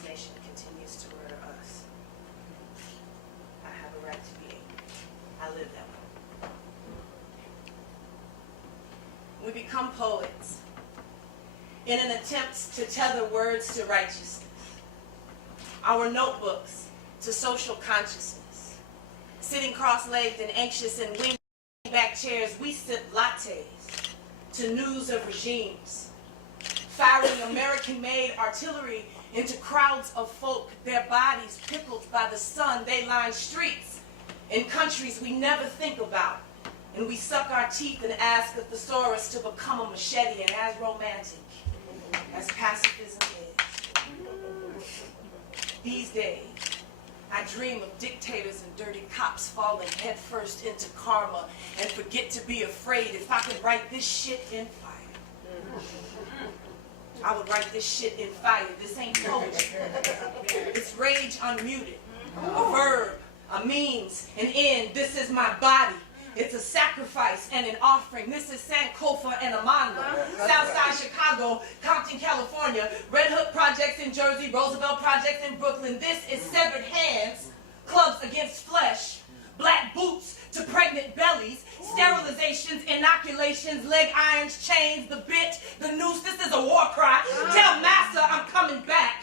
this nation continues to murder us. I have a right to be angry. I live that way. We become poets in an attempt to tether words to righteousness, our notebooks to social consciousness. Sitting cross-legged and anxious in wing-back chairs, we sip lattes to news of regimes, firing American-made artillery into crowds of folk, their bodies pickled by the sun. They line streets in countries we never think about, and we suck our teeth and ask a thesaurus to become a machete, and as romantic as pacifism is. These days, I dream of dictators and dirty cops falling headfirst into karma and forget to be afraid. If I could write this shit in fire, I would write this shit in fire. This ain't poetry. It's rage unmuted. A verb, a means, an end. This is my body. It's a sacrifice and an offering. This is Sankofa and Amanda. Southside Chicago, Compton, California, Red Hook Projects in Jersey, Roosevelt Projects in Brooklyn. This is severed hands, clubs against flesh, black boots to pregnant bellies, sterilizations, inoculations, leg irons, chains, the bit, the noose. This is a war cry. Tell Massa I'm coming back.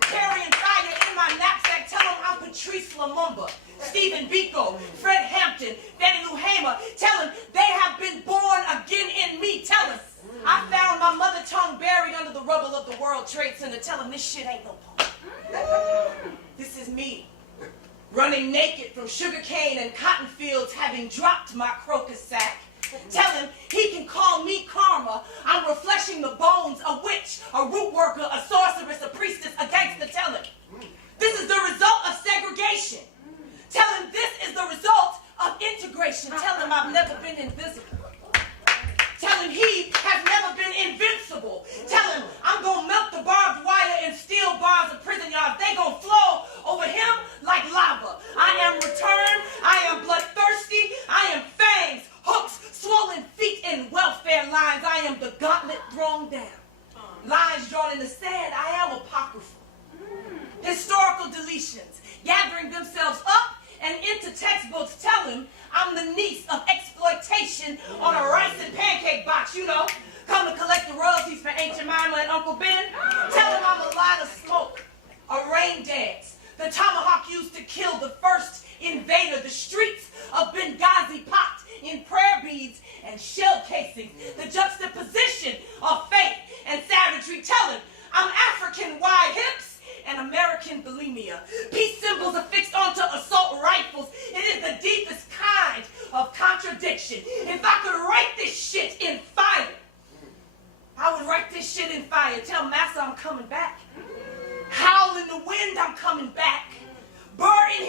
Carrying fire in my knapsack. Tell him I'm Patrice Lumumba, Stephen Biko, Fred Hampton, Betty Lou Hamer. Tell him they have been born again in me. Tell him I found my mother tongue buried under the rubble of the World Trade Center. Tell him this shit ain't no poem. This is me, running naked from sugarcane and cotton fields, having dropped my crocus sack. Tell him he can call me karma. I'm refreshing the bones, a witch, a root worker, a sorceress, a priestess, a gangster. Tell him this is the result of segregation. Tell him this is the result of integration. Tell him I've never been invisible. Tell him he has never been invincible. Tell him I'm going to melt the barbed wire and steel bars of prison yards. They going to flow over him like lava. I am returned. I am bloodthirsty. I am fangs, hooks, swollen feet in welfare lines. I am the gauntlet thrown down. Lines drawn in the sand. I am apocryphal. Historical deletions gathering themselves up and into textbooks. Tell him I'm the niece of exploitation on a rice and pancake box, you know. Come to collect the royalties for Ancient Mama and Uncle Ben. Tell him I'm a line of smoke, a rain dance. The tomahawk used to kill the first invader. The streets of Benghazi popped in prayer beads and shell casings. The juxtaposition of faith and savagery. Tell him I'm African wide hips and American bulimia. Peace symbols affixed onto assault rifles. It is the deepest kind of contradiction. If I could write this shit in fire, I would write this shit in fire. Tell Massa I'm coming back. Howl in the wind, I'm coming back. Bird in